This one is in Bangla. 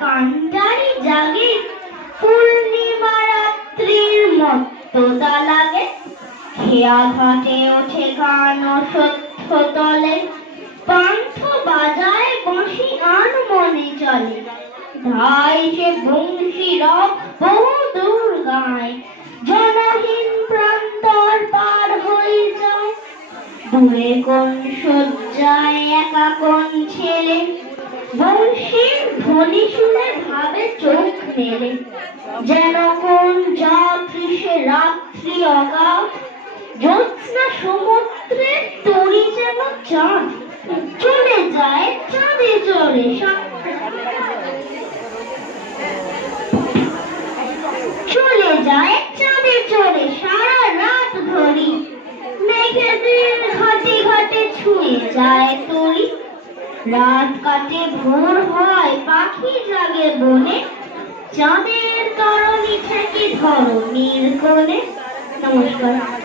কান্ডারি জাগে, পূর্ণিমা রাত্রির মত্ততা লাগে। খেয়া ঘাটে ওঠে গান ও সত্য তলে, পান্থ বাজায় বাঁশি আর মনে চলে। ধাই সে বংশী রব বহু দূর গায়, জনহীন প্রান্তর পার হয়ে যায়। দূরে কোন শয্যায় একা কোন ছেলে, বংশীর ধ্বনি শুনে ভাবে চোখ মেলে। যেন কোন যাত্রী সে রাত্রি অগাধ, জ্যোৎস্না সমুদ্রে তরি যেন চাঁদ। চলে যায় চাঁদে চড়ে, চলে যায় চাঁদে চড়ে সারা রাত ধরি। মেঘেদের ঘাটে ঘাটে ছুঁয়ে যায় তরি। রাত কাটে ভোর হয় পাখি জাগে বনে, চাঁদের তরণী থেকে ধরণীর কোণে। নমস্কার।